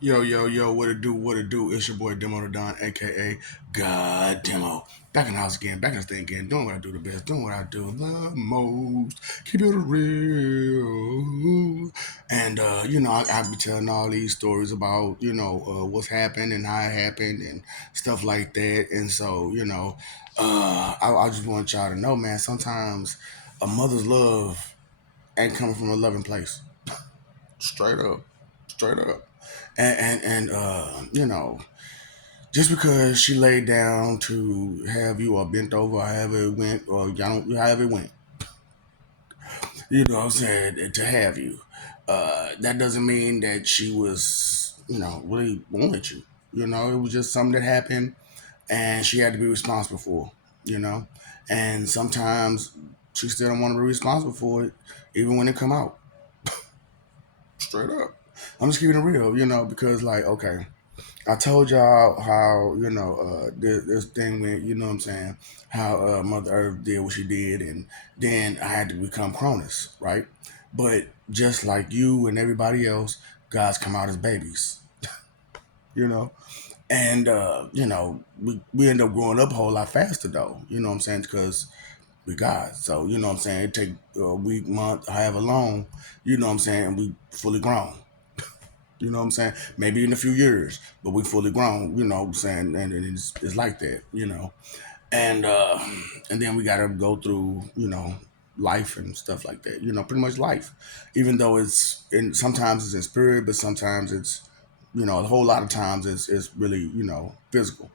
Yo, yo, yo, what it do, what it do? It's your boy Demo the Don, aka God Demo. Back in the house again, back in the thing again, doing what I do the best, doing what I do the most. Keep it real. And, I be telling all these stories about, what's happened and how it happened and stuff like that. And so, I just want y'all to know, man, sometimes a mother's love ain't coming from a loving place. Straight up. Straight up. Just because she laid down to have you or bent over, however it went, or y'all don't, however it went, you know what I'm saying, to have you, that doesn't mean that she was, really wanted you. It was just something that happened and she had to be responsible for, you know? And sometimes she still don't want to be responsible for it, even when it come out. Straight up. I'm just keeping it real, because like, okay, I told y'all how this thing went. You know what I'm saying? How Mother Earth did what she did, and then I had to become Cronus, right? But just like you and everybody else, God's come out as babies, you know. And we end up growing up a whole lot faster though. You know what I'm saying? Because we God. So you know what I'm saying. It take a week, month, however long. You know what I'm saying. And we fully grown. You know what I'm saying? Maybe in a few years, but we fully grown. You know what I'm saying? And it's like that. And and then we got to go through life and stuff like that. Pretty much life, even though sometimes it's in spirit, but sometimes it's a whole lot of times it's really physical.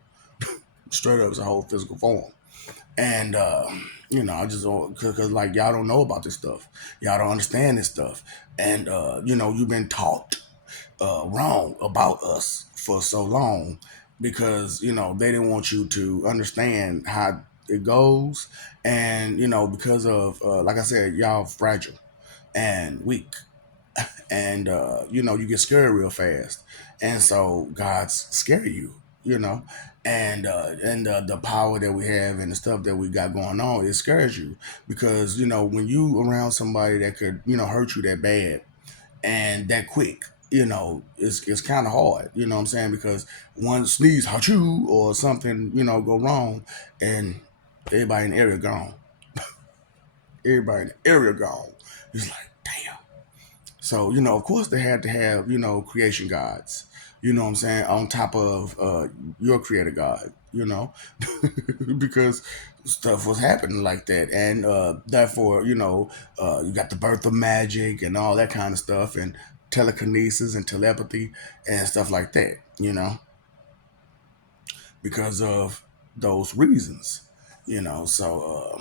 Straight up, it's a whole physical form. And I just because like y'all don't know about this stuff, y'all don't understand this stuff, and you've been taught wrong about us for so long because they didn't want you to understand how it goes, and because of like I said, y'all fragile and weak, and you get scared real fast, and so God's scare you, you know, and the power that we have and the stuff that we got going on, it scares you because when you around somebody that could hurt you that bad and that quick, it's kind of hard, you know what I'm saying? Because one sneeze, hurt you, or something, go wrong, and everybody in the area gone. Everybody in the area gone. It's like, damn. So, of course they had to have, creation gods, you know what I'm saying, on top of your creator God, because stuff was happening like that. And therefore, you got the birth of magic and all that kind of stuff, and telekinesis and telepathy and stuff like that, because of those reasons, so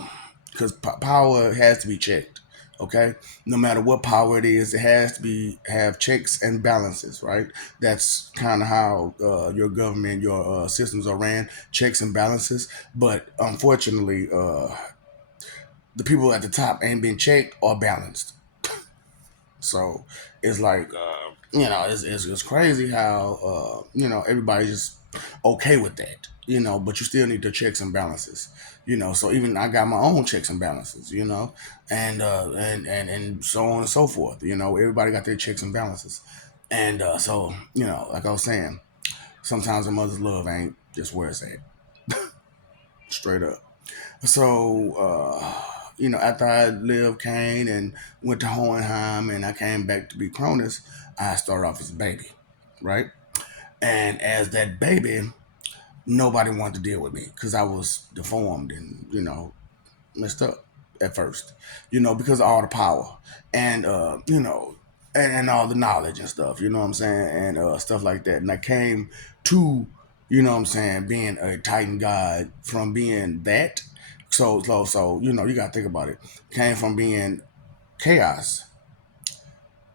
because power has to be checked. Okay, no matter what power it is, it has to be have checks and balances, right? That's kind of how your government, your systems are ran, checks and balances. But unfortunately, the people at the top ain't been checked or balanced. So it's like it's crazy how everybody's just okay with that, but you still need the checks and balances, so even I got my own checks and balances, and so on and so forth. Everybody got their checks and balances. And so like I was saying, sometimes a mother's love ain't just where it's at. Straight up. So, after I lived Kane and went to Hohenheim and I came back to be Cronus, I started off as a baby, right? And as that baby, nobody wanted to deal with me because I was deformed and, messed up at first, because of all the power and, and all the knowledge and stuff, you know what I'm saying? And stuff like that. And I came to, being a Titan God from being that. So, you got to think about it. Came from being chaos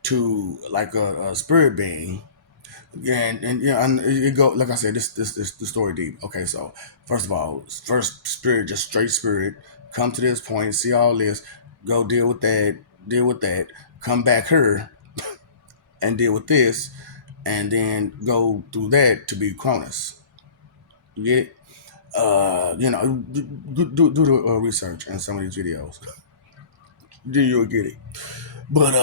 to like a spirit being. And it go like I said, this the story deep. Okay, so first of all, first spirit, just straight spirit, come to this point, see all this, go deal with that, come back here and deal with this, and then go through that to be Cronus. You get it? Do the research in some of these videos. Then you'll get it. But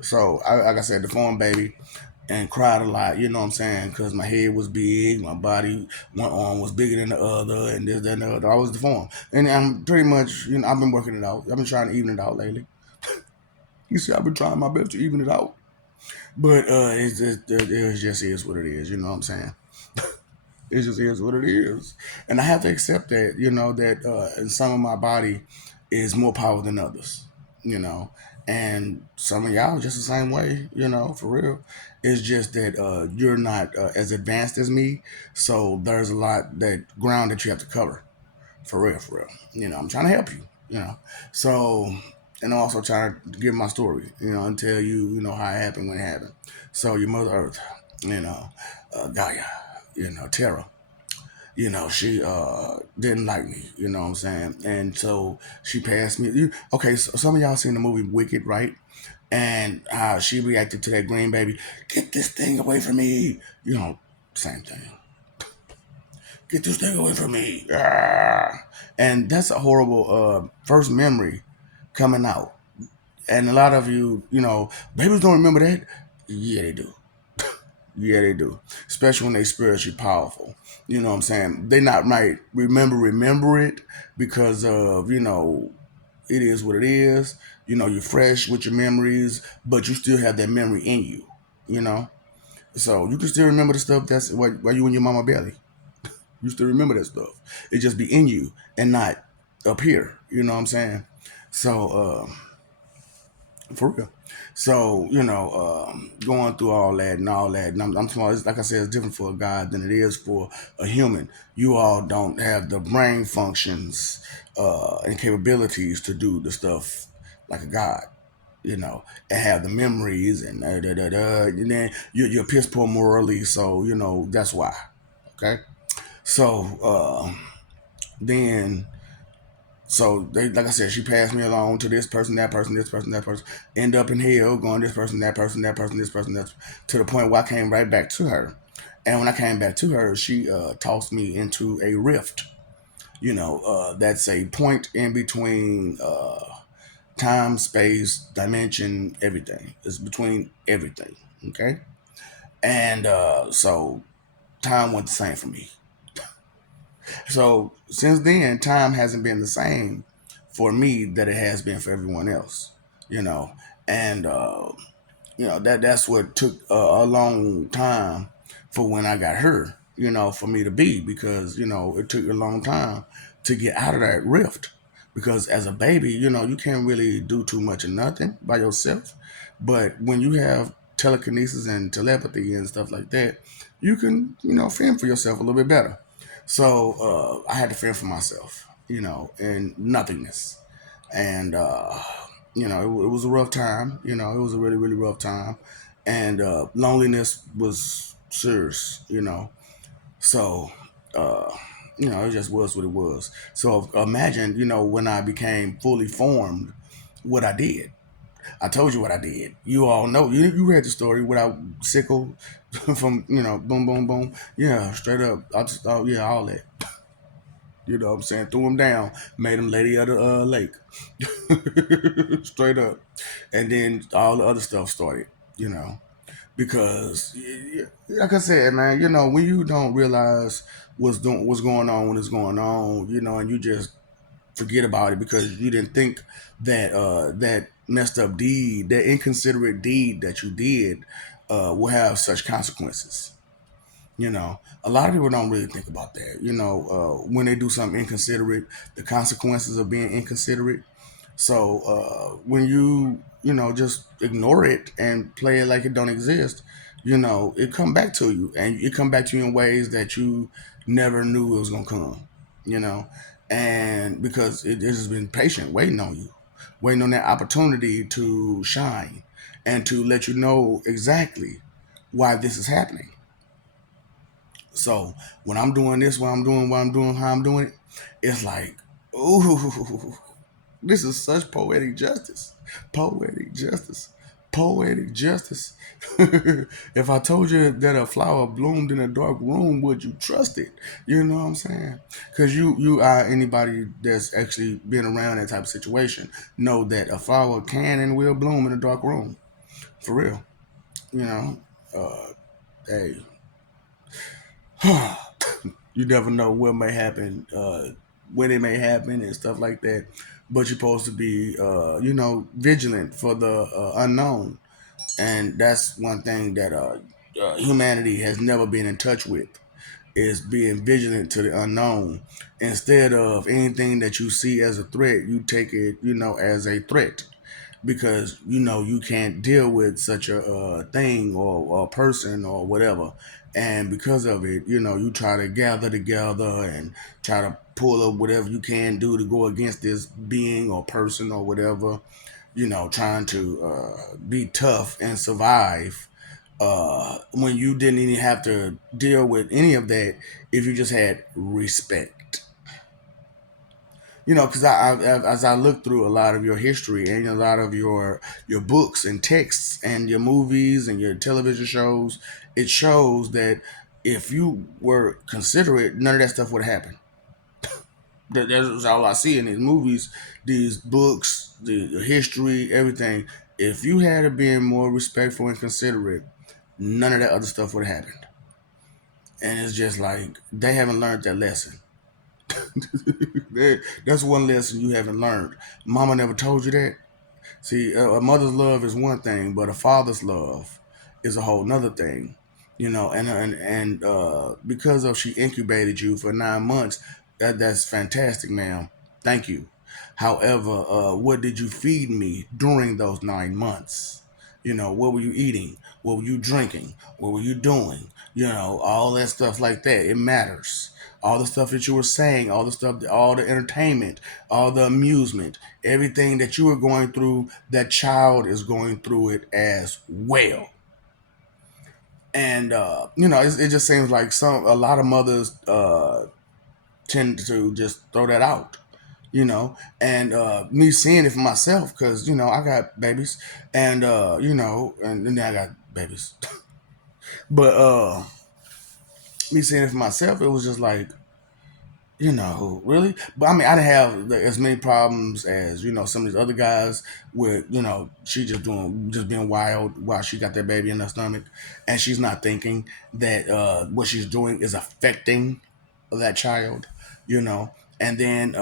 So, like I said, deformed baby, and cried a lot. You know what I'm saying? Because my head was big, my body, one arm was bigger than the other, and this, that, and the other. I was deformed, and I'm pretty much, I've been working it out. I've been trying to even it out lately. You see, I've been trying my best to even it out, but it just is what it is. You know what I'm saying? It just is what it is, and I have to accept that. That in some of my body is more power than others. You know, and some of y'all just the same way. For real. It's just that you're not as advanced as me, so there's a lot that ground that you have to cover. For real, for real. I'm trying to help you. So, and I'm also trying to give my story. And tell you, how it happened when it happened. So your mother Earth, Gaia, Terra, she didn't like me, you know what I'm saying? And so she passed me. Okay, so some of y'all seen the movie Wicked, right? And how she reacted to that green baby, get this thing away from me. Same thing. Get this thing away from me. Ah. And that's a horrible first memory coming out. And a lot of you, babies don't remember that. Yeah, they do. Yeah, they do. Especially when they spiritually powerful. You know what I'm saying? They not might remember it because of, it is what it is. You're fresh with your memories, but you still have that memory in you, you know? So you can still remember the stuff that's while you in your mama belly. You still remember that stuff. It just be in you and not up here. You know what I'm saying? So, for real. So, going through all that and all that, and I'm small. Like I said, it's different for a God than it is for a human. You all don't have the brain functions and capabilities to do the stuff like a God, and have the memories and and then you're piss poor morally. So, that's why. Okay. So, then so they, like I said, she passed me along to this person, that person, this person, that person. End up in hell, going this person, that person, that person, this person, that to the point where I came right back to her. And when I came back to her, she tossed me into a rift. That's a point in between time, space, dimension, everything. It's between everything. Okay, and so time went the same for me. So since then, time hasn't been the same for me that it has been for everyone else, you know, and that's what took a long time for when I got her, for me to be because it took a long time to get out of that rift because as a baby, you can't really do too much of nothing by yourself, but when you have telekinesis and telepathy and stuff like that, you can fend for yourself a little bit better. So I had to fend for myself, and nothingness, and it was a rough time. It was a really really rough time, and loneliness was serious. So uh, it just was what it was. So imagine, when I became fully formed, what I did. I told you what I did. You all know. You read the story without sickle from boom boom boom. Yeah, straight up. I just thought yeah all that. You know what I'm saying? Threw him down, made him lady of the lake. Straight up. And then all the other stuff started, because like I said, man, when you don't realize what's going on when it's going on, and you just forget about it because you didn't think that that messed up deed, that inconsiderate deed that you did will have such consequences. A lot of people don't really think about that. When they do something inconsiderate, the consequences of being inconsiderate. So when you just ignore it and play it like it don't exist, it come back to you, and it come back to you in ways that you never knew it was gonna come. You know, and because it has been patient, waiting on you, waiting on that opportunity to shine, and to let you know exactly why this is happening. So when I'm doing this, what I'm doing, how I'm doing it, it's like, ooh, this is such poetic justice. Poetic justice. Poetic justice. If I told you that a flower bloomed in a dark room, would you trust it? You know what I'm saying? Because you are anybody that's actually been around that type of situation know that a flower can and will bloom in a dark room. for real. You know, hey, you never know what may happen, when it may happen, and stuff like that. But you're supposed to be, vigilant for the unknown, and that's one thing that humanity has never been in touch with, is being vigilant to the unknown. Instead of anything that you see as a threat, you take it, as a threat, because you can't deal with such a thing, or person or whatever. And because of it, you try to gather together and try to pull up whatever you can do to go against this being or person or whatever, trying to be tough and survive, when you didn't even have to deal with any of that if you just had respect. Because as I look through a lot of your history and a lot of your books and texts and your movies and your television shows, it shows that if you were considerate, none of that stuff would happen. That's all I see in these movies, these books, the history, everything. If you had been more respectful and considerate, none of that other stuff would have happened. And it's just like they haven't learned that lesson. That's one lesson you haven't learned. Mama never told you that. See, a mother's love is one thing, but a father's love is a whole nother thing. And because of she incubated you for 9 months, that's fantastic, ma'am. Thank you. However, what did you feed me during those 9 months? What were you eating? What were you drinking? What were you doing? All that stuff like that. It matters. All the stuff that you were saying, all the stuff, all the entertainment, all the amusement, everything that you were going through, that child is going through it as well. And it just seems like a lot of mothers tend to just throw that out. And me seeing it for myself, because I got babies, and and then I got babies, but me seeing it for myself, it was just like, really. But I mean, I didn't have as many problems as some of these other guys with she just being wild while she got that baby in her stomach, and she's not thinking that what she's doing is affecting that child, you know, and then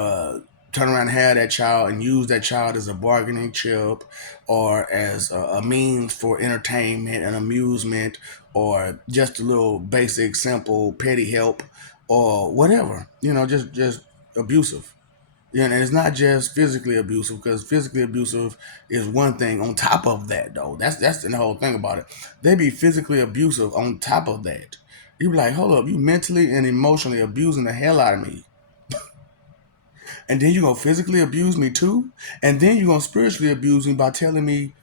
turn around and have that child and use that child as a bargaining chip or as a means for entertainment and amusement, or just a little basic, simple, petty help or whatever, just abusive. Yeah, and it's not just physically abusive, because physically abusive is one thing. On top of that, though, that's the whole thing about it. They be physically abusive on top of that. You be like, hold up, you mentally and emotionally abusing the hell out of me, and then you gonna physically abuse me too, and then you gonna spiritually abuse me by telling me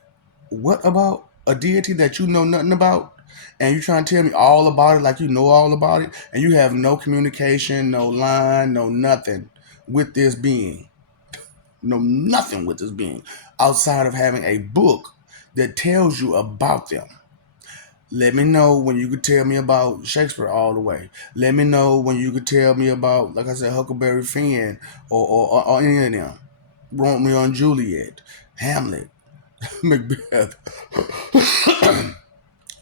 what about a deity that you know nothing about, and you trying to tell me all about it like you know all about it, and you have no communication, no line, no nothing with this being, no nothing with this being outside of having a book that tells you about them. Let me know when you could tell me about Shakespeare all the way. Let me know when you could tell me about, like I said, Huckleberry Finn, or any of them. Romeo and Juliet, Hamlet, Macbeth,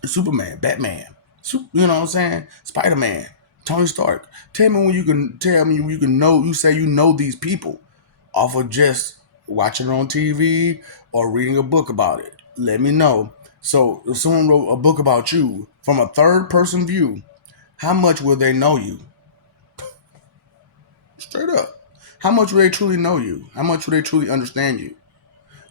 Superman, Batman, you know what I'm saying? Spider Man, Tony Stark. Tell me when you can know. You say you know these people off of just watching it on TV or reading a book about it. Let me know. So if someone wrote a book about you from a third person view, how much will they know you? Straight up. How much will they truly know you? How much will they truly understand you?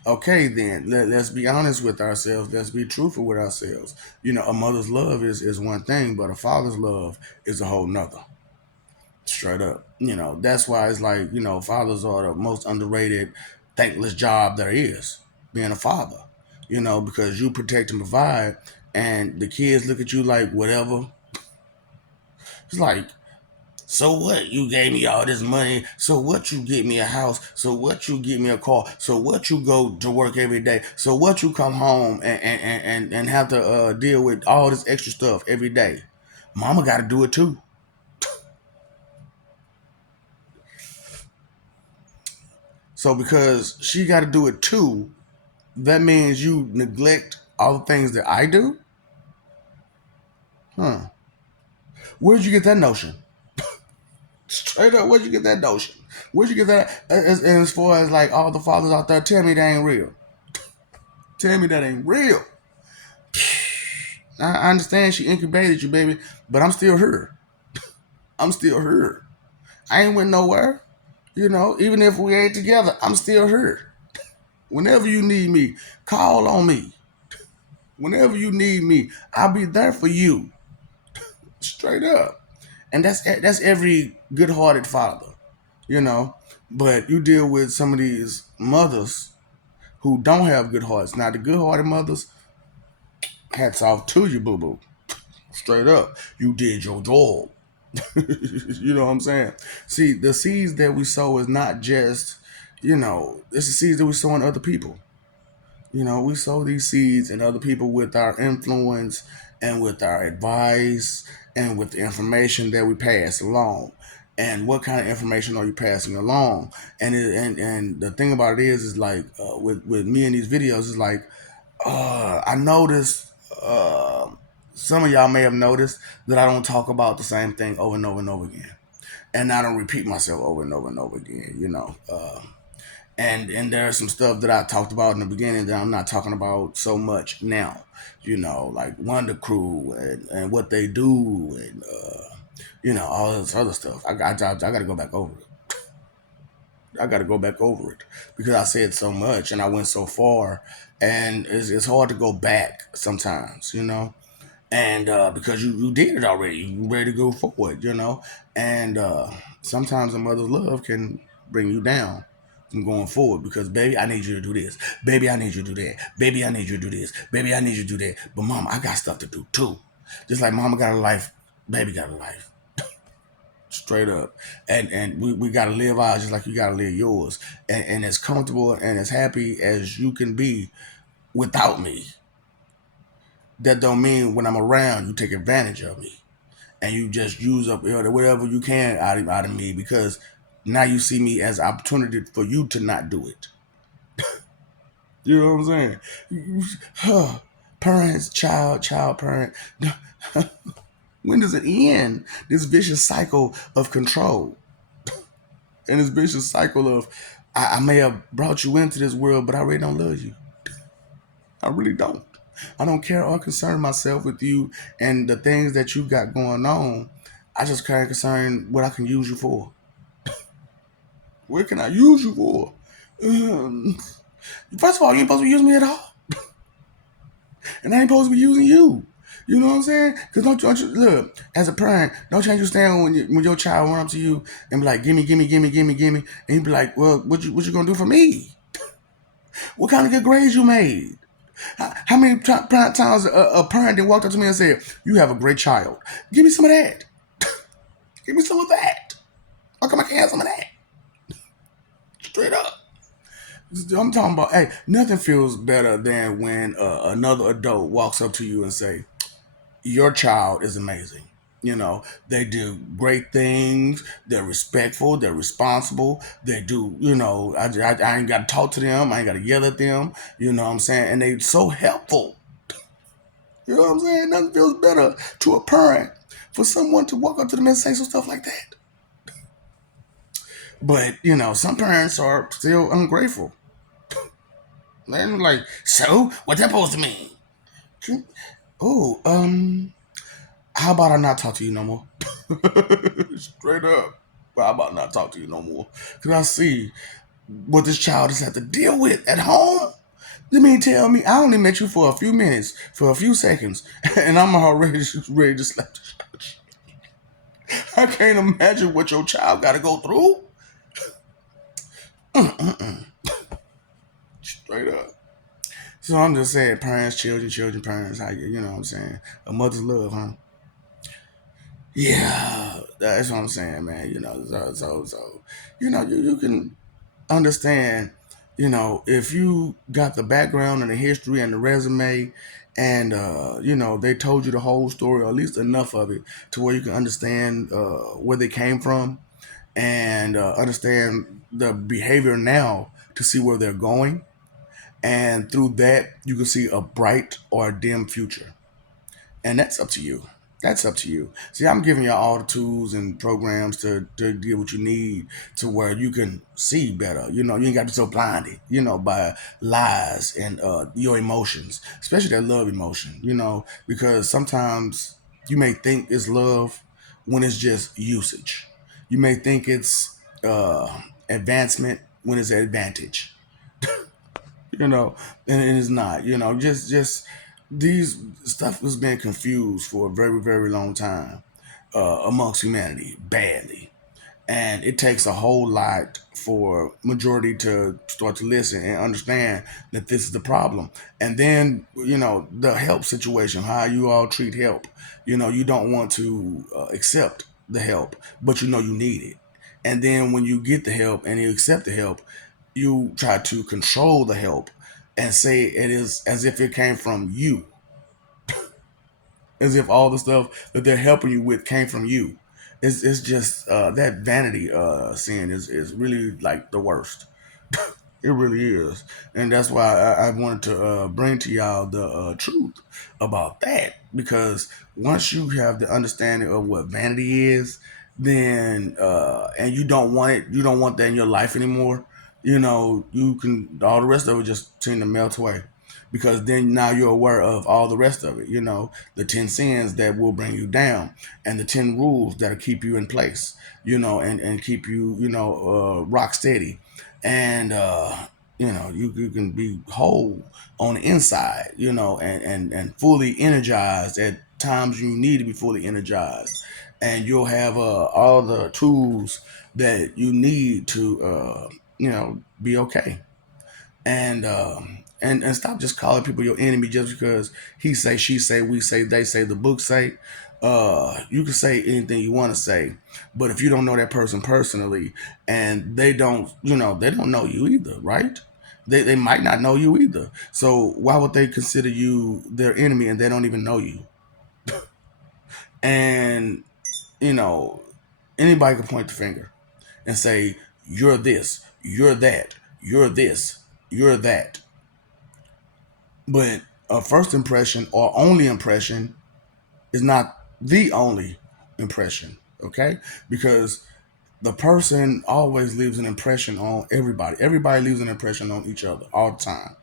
Okay, then let's be honest with ourselves. Let's be truthful with ourselves. A mother's love is one thing, but a father's love is a whole nother. Straight up. That's why it's like, fathers are the most underrated, thankless job there is, being a father. Because you protect and provide, and the kids look at you like whatever. It's like, so what? You gave me all this money. So what? You get me a house. So what? You get me a car. So what? You go to work every day. So what? You come home and have to deal with all this extra stuff every day. Mama got to do it too. So because she got to do it too, that means you neglect all the things that I do, huh? Where'd you get that notion? Straight up, where'd you get that notion? Where'd you get that? As far as like all the fathers out there, tell me that ain't real. Tell me that ain't real. I understand she incubated you, baby, but I'm still here. I'm still here. I ain't went nowhere. You know, even if we ain't together, I'm still here. Whenever you need me, call on me. Whenever you need me, I'll be there for you. Straight up. And that's every good-hearted father, you know. But you deal with some of these mothers who don't have good hearts. Now, the good-hearted mothers, hats off to you, boo boo. Straight up, you did your job. You know what I'm saying? See, the seeds that we sow is not just, it's the seeds that we sow in other people. You know, we sow these seeds in other people with our influence and with our advice and with the information that we pass along. And what kind of information are you passing along? And the thing about it is like with me in these videos is like I noticed some of y'all may have noticed that I don't talk about the same thing over and over and over again, and I don't repeat myself over and over and over again. And there's some stuff that I talked about in the beginning that I'm not talking about so much now. Like Wonder Crew and what they do and all this other stuff. I got to go back over it. I got to go back over it because I said so much and I went so far, and it's hard to go back sometimes. And because you did it already, you ready to go forward. And sometimes a mother's love can bring you down from going forward because baby, I need you to do this. Baby, I need you to do that. Baby, I need you to do this. Baby, I need you to do that. But mom, I got stuff to do too. Just like mama got a life, baby got a life. Straight up. And we gotta live ours just like you gotta live yours. And as comfortable and as happy as you can be without me. That don't mean when I'm around you take advantage of me. And you just use up whatever you can out of me because now you see me as an opportunity for you to not do it. You know what I'm saying? Parents, child, parent. When does it end? This vicious cycle of control. And this vicious cycle of I may have brought you into this world, but I really don't love you. I really don't. I don't care or concern myself with you and the things that you got going on. I just care concern what I can use you for. What can I use you for? Um, First of all, you ain't supposed to be using me at all. And I ain't supposed to be using you. You know what I'm saying? Because don't you look, as a parent, don't change your stand when your child run up to you and be like, gimme, gimme, gimme, gimme, gimme. And you be like, well, what you gonna do for me? What kind of good grades you made? How many times a parent then walked up to me and said, you have a great child. Give me some of that. Give me some of that. How come I can't have some of that? Straight up. I'm talking about, hey, nothing feels better than when another adult walks up to you and say, your child is amazing. They do great things. They're respectful. They're responsible. They do, I ain't got to talk to them. I ain't got to yell at them. You know what I'm saying? And they so helpful. You know what I'm saying? Nothing feels better to a parent for someone to walk up to them and say some stuff like that. But, some parents are still ungrateful. They're like, so, what's that supposed to mean? Oh, how about I not talk to you no more? Straight up. Well, how about not talk to you no more? Because I see what this child has had to deal with at home. You mean tell me I only met you for a few minutes, for a few seconds, and I'm already ready to slap the shit. I can't imagine what your child got to go through. Straight up. So I'm just saying, parents, children, parents. How you know what I'm saying? A mother's love, huh? Yeah, that's what I'm saying, man. You can understand, if you got the background and the history and the resume, and they told you the whole story, or at least enough of it, to where you can understand where they came from and understand the behavior now to see where they're going And through that, you can see a bright or a dim future. And that's up to you. That's up to you. See, I'm giving you all the tools and programs to get what you need to where you can see better. You ain't got to be so blinded, by lies and your emotions, especially that love emotion, because sometimes you may think it's love when it's just usage. You may think it's advancement when it's advantage, you know, and it's not, just these stuff has been confused for a very, very long time amongst humanity badly. And it takes a whole lot for majority to start to listen and understand that this is the problem. And then, the help situation, how you all treat help. You don't want to accept the help, but you need it. And then when you get the help and you accept the help, you try to control the help and say it is as if it came from you, as if all the stuff that they're helping you with came from you. It's just that vanity sin is really like the worst. It really is, and that's why I wanted to bring to y'all the truth about that. Because once you have the understanding of what vanity is, then and you don't want that in your life anymore. You can all the rest of it just tend to melt away, because then now you're aware of all the rest of it. The 10 sins that will bring you down, and the 10 rules that'll keep you in place. And keep you rock steady, and you can be whole on the inside, and fully energized at times you need to be fully energized, and you'll have all the tools that you need to be okay. And stop just calling people your enemy just because he say, she say, we say, they say, the book say. You can say anything you want to say, but if you don't know that person personally, and they don't know you either, right? They might not know you either. So why would they consider you their enemy and they don't even know you? And you know, anybody can point the finger and say, you're this, you're that, you're this, you're that. But a first impression or only impression is not the only impression, okay? Because the person always leaves an impression on everybody. Everybody leaves an impression on each other all the time.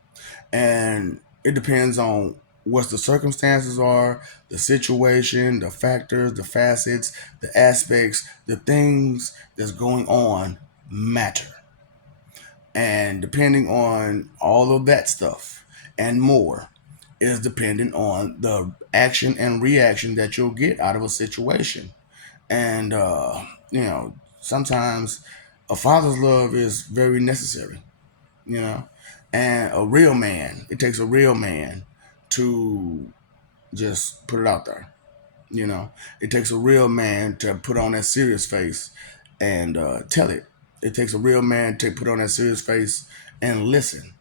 And it depends on what the circumstances are, the situation, the factors, the facets, the aspects, the things that's going on matter. And depending on all of that stuff and more is dependent on the action and reaction that you'll get out of a situation. And, sometimes a father's love is very necessary, you know, and it takes a real man to just put it out there. It takes a real man to put on that serious face and tell it. It takes a real man to put on that serious face and listen.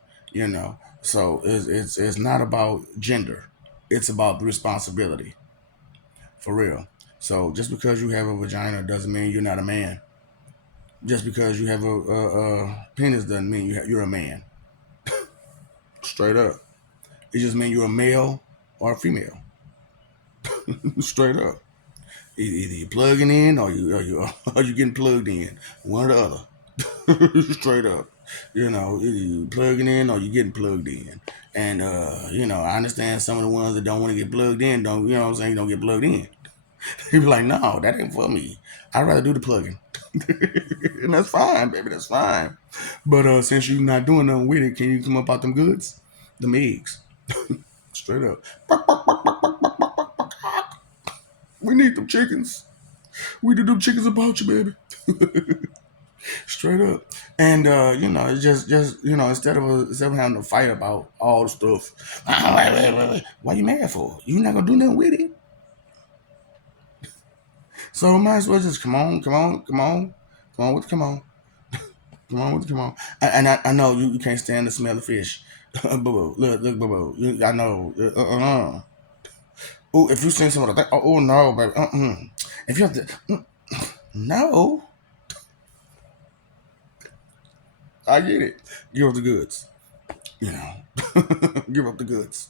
So it's not about gender. It's about the responsibility, for real. So just because you have a vagina doesn't mean you're not a man. Just because you have a penis doesn't mean you're a man. Straight up. It just means you're a male or a female. Straight up. Either you plugging in or you getting plugged in. One or the other. Straight up. Either you plugging in or you getting plugged in. And I understand some of the ones that don't want to get plugged in don't, what I'm saying, don't get plugged in. You be like, no, that ain't for me. I'd rather do the plugging. And that's fine, baby, that's fine. But since you're not doing nothing with it, can you come up out them goods? Them eggs. Straight up. We need them chickens. We did them chickens about you, baby. Straight up. And it's just instead of having to fight about all the stuff, why you mad for? You not gonna do nothing with it. So might as well just come on, come on, come on, come on with come on, come on with come on. And I know you can't stand the smell of fish. Boo boo, look, boo boo. I know. Oh, if you seen some of the oh no, baby. If you have to, no, I get it. Give us the goods. You know, give up the goods.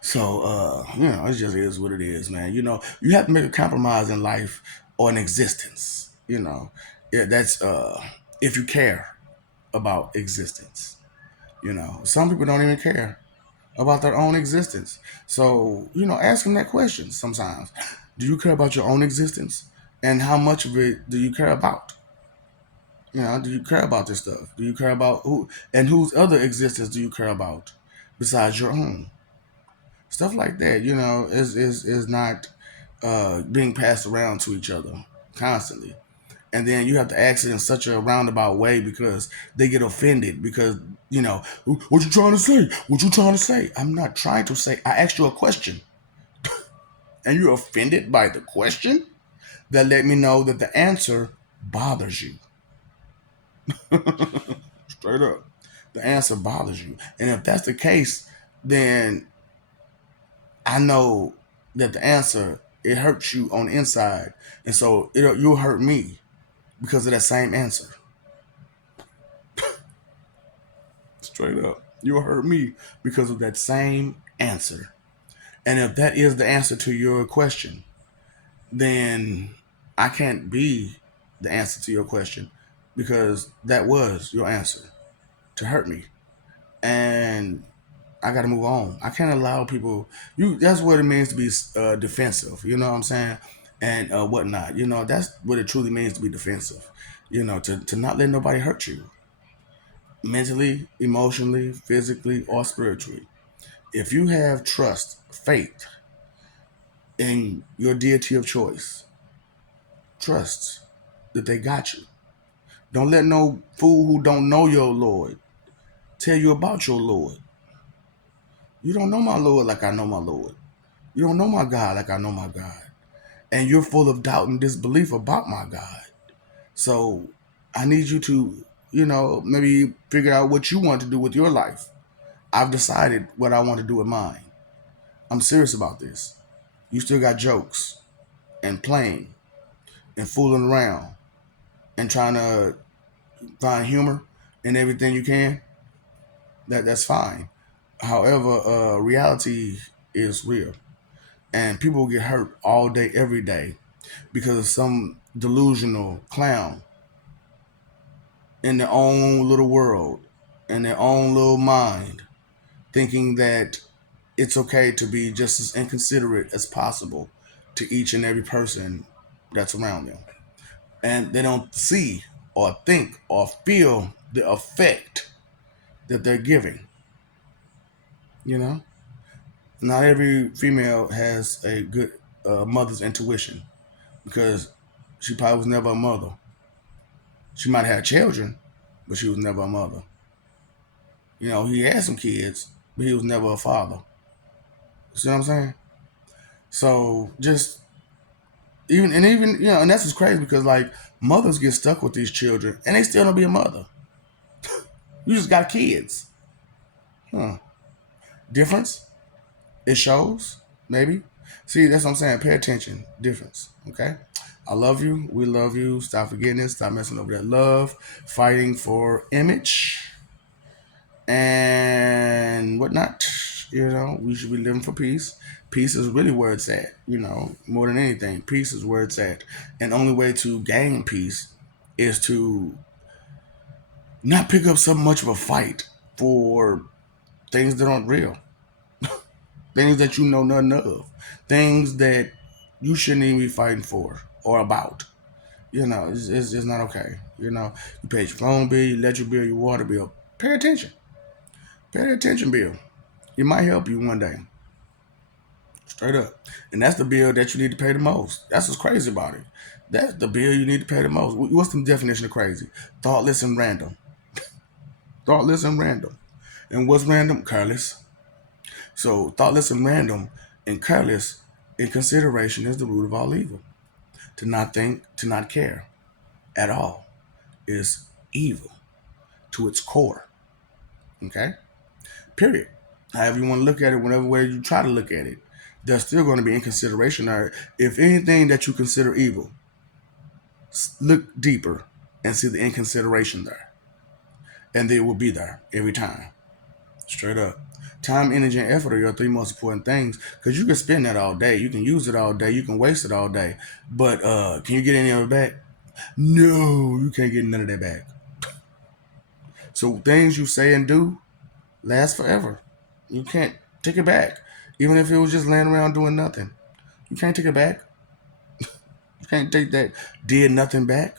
So, it just is what it is, man. You have to make a compromise in life or in existence. Yeah, that's if you care about existence. Some people don't even care about their own existence. So, ask them that question sometimes. Do you care about your own existence? And how much of it do you care about? Do you care about this stuff? Do you care about who and whose other existence do you care about besides your own? Stuff like that, is not being passed around to each other constantly. And then you have to ask it in such a roundabout way because they get offended because, what you trying to say? What you trying to say? I'm not trying to say. I asked you a question and you're offended by the question. That let me know that the answer bothers you. Straight up. The answer bothers you. And if that's the case, then I know that the answer, it hurts you on the inside. And so you'll hurt me because of that same answer. Straight up. You'll hurt me because of that same answer. And if that is the answer to your question, then I can't be the answer to your question because that was your answer to hurt me. And I got to move on. I can't allow people. That's what it means to be defensive. You know what I'm saying, and whatnot. That's what it truly means to be defensive. To not let nobody hurt you, mentally, emotionally, physically, or spiritually. If you have trust, faith in your deity of choice, trust that they got you. Don't let no fool who don't know your Lord tell you about your Lord. You don't know my Lord like I know my Lord. You don't know my God like I know my God. And you're full of doubt and disbelief about my God. So I need you to, maybe figure out what you want to do with your life. I've decided what I want to do with mine. I'm serious about this. You still got jokes and playing and fooling around and trying to find humor in everything you can. That's fine. However, reality is real. And people get hurt all day, every day because of some delusional clown in their own little world, in their own little mind, thinking that it's okay to be just as inconsiderate as possible to each and every person that's around them. And they don't see or think or feel the effect that they're giving. You know, not every female has a good mother's intuition because she probably was never a mother. She might have had children, but she was never a mother. He had some kids, but he was never a father. See what I'm saying? So just even and that's what's crazy because like mothers get stuck with these children and they still don't be a mother. You just got kids. Huh. Difference? It shows, maybe. See, that's what I'm saying. Pay attention. Difference. Okay? I love you. We love you. Stop forgetting it. Stop messing over that love. Fighting for image and whatnot. We should be living for peace. Peace is really where it's at, more than anything. Peace is where it's at. And the only way to gain peace is to not pick up so much of a fight for things that aren't real, things that you know nothing of, things that you shouldn't even be fighting for or about. It's just not okay. You pay your phone bill, your electric bill, your water bill. Pay attention. Pay the attention bill. It might help you one day. Straight up. And that's the bill that you need to pay the most. That's what's crazy about it. That's the bill you need to pay the most. What's the definition of crazy? Thoughtless and random. Thoughtless and random. And what's random? Careless. So thoughtless and random and careless in consideration is the root of all evil. To not think, to not care at all is evil to its core. Okay? Period. However you want to look at it, whatever way you try to look at it, there's still going to be inconsideration there. If anything that you consider evil, look deeper and see the inconsideration there. And they will be there every time. Straight up. Time, energy, and effort are your three most important things because you can spend that all day. You can use it all day. You can waste it all day. But can you get any of it back? No, you can't get none of that back. So things you say and do last forever. You can't take it back. Even if it was just laying around doing nothing. You can't take it back. You can't take that did nothing back.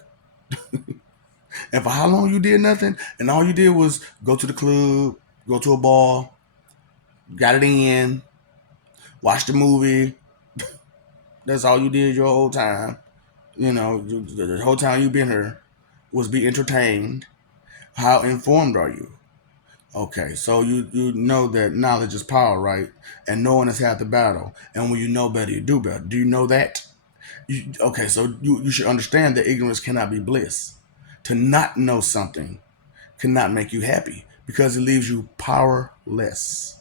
And for how long you did nothing, and all you did was go to the club, go to a bar, got it in, watch the movie. That's all you did your whole time. You know, the whole time you've been here was be entertained. How informed are you? Okay, so you know that knowledge is power, right? And knowing is half the battle. And when you know better, you do better. Do you know that? Okay, so you should understand that ignorance cannot be bliss. To not know something cannot make you happy because it leaves you powerless.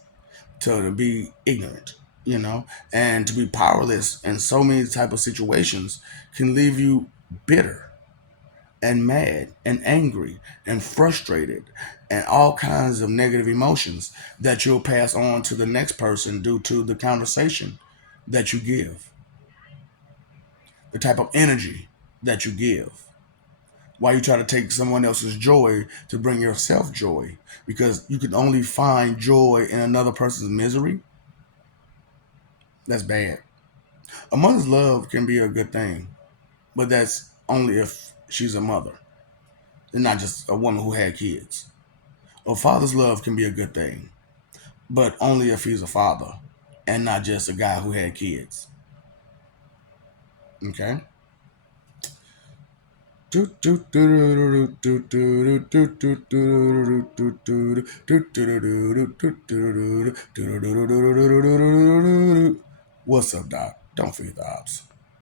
To be ignorant, you know, and to be powerless in so many type of situations can leave you bitter and mad and angry and frustrated and all kinds of negative emotions that you'll pass on to the next person due to the conversation that you give, the type of energy that you give. Why you try to take someone else's joy to bring yourself joy because you can only find joy in another person's misery. That's bad. A mother's love can be a good thing, but that's only if she's a mother and not just a woman who had kids. A father's love can be a good thing, but only if he's a father and not just a guy who had kids. Okay? What's up, Doc? Don't forget the ops.